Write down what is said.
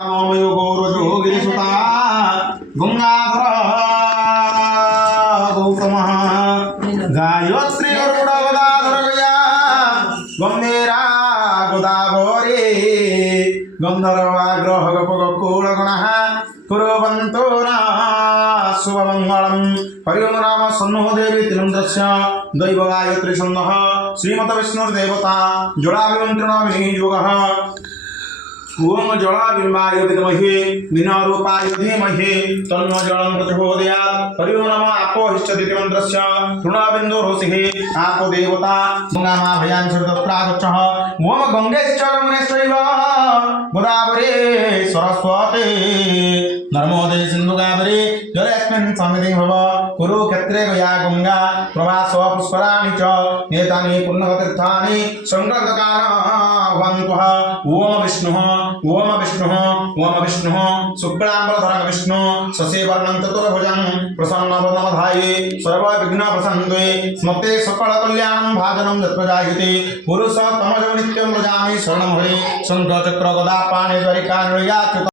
गौरजोगिरिसुता गंगाधर गौतम गायत्री गरुड़गदाधर गया गंभीरा गोदावरी गंधर्वाग्रह गपगोकुलगणः कुर्वन्तो न शुभमङ्गलं हरि ओं राम सन्नो देवी तिलन्द्रस्य दैव गायत्री छन्दः श्रीमत विष्णुर्देवता जलाभिमन्त्रणविनियोगः ओम जलाबिंबाय विद्महे विनारूपाय धीमहि तन्नो जलं प्रचोदयात् हरि ओं नमः आपो हिष्यति मंत्रस्य तृणाबिन्दुरोसिः आपो देवता गंगामाभयान् सर्वत्रागच्छः ओम गंगेश्च यमुनेश्चैव गोदावरी सरस्वती नर्मदे सिन्धु कावेरी जलेऽस्मिन् सन्निधिं भव कुरुक्षेत्रे गया गंगा प्रवास पुष्कराणि च एतानि पुण्यतीर्थानि संग्रहकालः ओम विष्णुः ओम विष्णुः ओम विष्णुः शुक्लाम्बरधरं विष्णु शशिवर्णं चतुर्भुजं प्रसन्नवदनधाये सर्वविघ्नप्रशमने स्मते सकलकल्याणं भाजनं यत्प्रजायते पुरुषोत्तमं नित्यं व्रजामि शरणं हरे शङ्खचक्र गदा पाणिद्वारिका